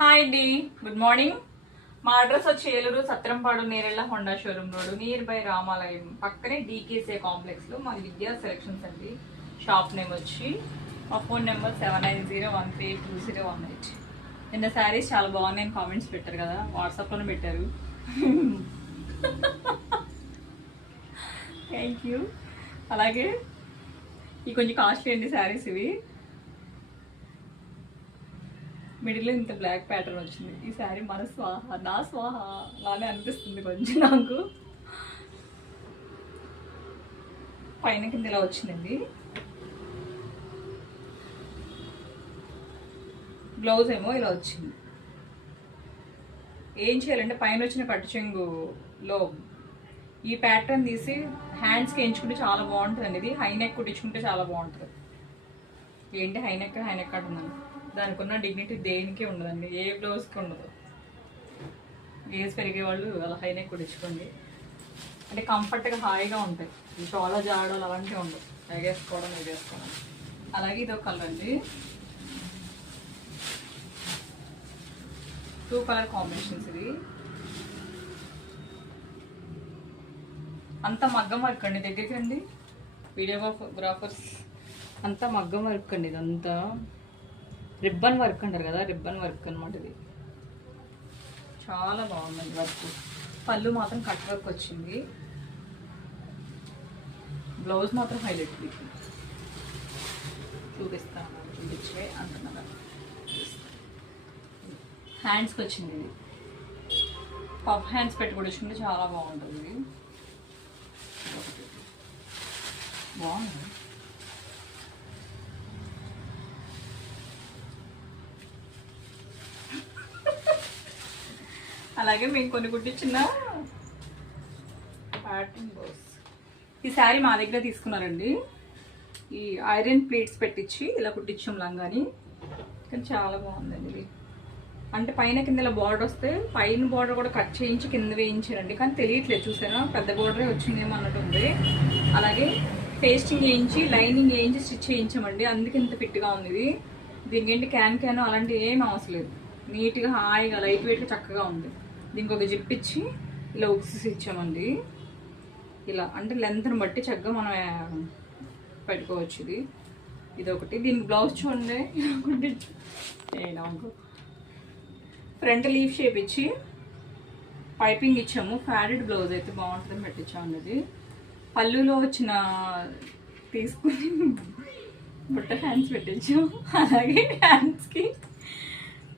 Hi అండి, good morning. మా address వచ్చి Eluru Satrampadu Nerella Honda showroom road near by రామాలయం పక్కనే డీకేసే కాంప్లెక్స్ లో మాది విద్యా సెలక్షన్స్ అండి. షాప్ నేమ్ వచ్చి మా ఫోన్ నెంబర్ 7901320118. నిన్న శారీస్ చాలా బాగున్నాయని కామెంట్స్ పెట్టారు కదా, వాట్సాప్లోనే పెట్టారు. Thank you. అలాగే ఈ కొంచెం కాస్ట్లీ అండి శారీస్ ఇవి. మిడిల్లో ఇంత బ్లాక్ ప్యాటర్న్ వచ్చింది. ఈ శారీ మన స్వాహ నా స్వాహ లానే అనిపిస్తుంది కొంచెం నాకు. పైన కింద ఇలా వచ్చిందండి. బ్లౌజ్ ఏమో ఇలా వచ్చింది. ఏం చేయాలంటే పైన వచ్చిన కట్టు చెంగులో ఈ ప్యాటర్న్ తీసి హ్యాండ్స్కి ఎంచుకుంటే చాలా బాగుంటుందండి. ఇది హై నెక్ కుట్టించుకుంటే చాలా బాగుంటుంది. ఏంటి హై నెక్ అంటుందండి, దానికి ఉన్న డిగ్నిటీ దేనికి ఉండదండి, ఏ బ్లౌజ్కి ఉండదు. ఏజ్ పెరిగే వాళ్ళు అలా హై నెక్ కుట్టించుకోండి, అంటే కంఫర్ట్గా హాయిగా ఉంటాయి. చాలా జాడలు అలాంటివి ఉండవు, ఎగేసుకోవడం. అలాగే ఇదొక కలర్ అండి, 2 కలర్ కాంబినేషన్స్. ఇది అంతా మగ్గం వర్క్ అండి. దగ్గరికి రండి వీడియోగ్రాఫర్స్. అంతా మగ్గం వర్క్ అండి. ఇదంతా రిబ్బన్ వర్క్ అంటారు కదా, రిబ్బన్ వర్క్ అనమాట. ఇది చాలా బాగుందండి వర్క్. పళ్ళు మాత్రం కట్ వర్క్ వచ్చింది. బ్లౌజ్ మాత్రం హైలైట్ చూపించే అంటున్నారా. హ్యాండ్స్కి వచ్చింది. ఇది పఫ్ హ్యాండ్స్ పెట్టి కుట్టించుకుంటే చాలా బాగుంటుంది. బాగుంది. అలాగే మేము కొన్ని కుట్టించిన ప్యాటర్న్ బ్లౌజ్. ఈ శారీ మా దగ్గర తీసుకున్నారండి. ఈ ఐరన్ ప్లేట్స్ పెట్టించి ఇలా కుట్టించాం లంగాని, కానీ చాలా బాగుందండి ఇది. అంటే పైన కింద ఇలా బార్డర్ వస్తే పైన బార్డర్ కూడా కట్ చేయించి కింద వేయించారండి, కానీ తెలియట్లేదు. చూసారా, పెద్ద బార్డరే వచ్చిందేమో అన్నట్టు ఉంది. అలాగే పేస్టింగ్ వేయించి లైనింగ్ వేయించి స్టిచ్ చేయించామండి, అందుకే ఇంత ఫిట్గా ఉంది ఇది. దీనికి ఏంటి క్యాన్ అలాంటివి ఏం అవసరం లేదు. నీట్గా హాయిగా లైట్ వెయిట్గా చక్కగా ఉంది. దీనికి ఒక జిప్ ఇచ్చి ఇలా ఉక్స్ ఇచ్చామండి. ఇలా అంటే లెంత్ని బట్టి చక్కగా మనం పెట్టుకోవచ్చు. ఇది ఒకటి. దీనికి బ్లౌజ్ చూడండి, ఫ్రంట్ లీఫ్ షేప్ ఇచ్చి పైపింగ్ ఇచ్చాము. ఫ్యాడెడ్ బ్లౌజ్ అయితే బాగుంటుందని పెట్టించాము. అది పళ్ళులో వచ్చిన తీసుకుని బుట్ట హ్యాండ్స్ పెట్టించాము. అలాగే హ్యాండ్స్కి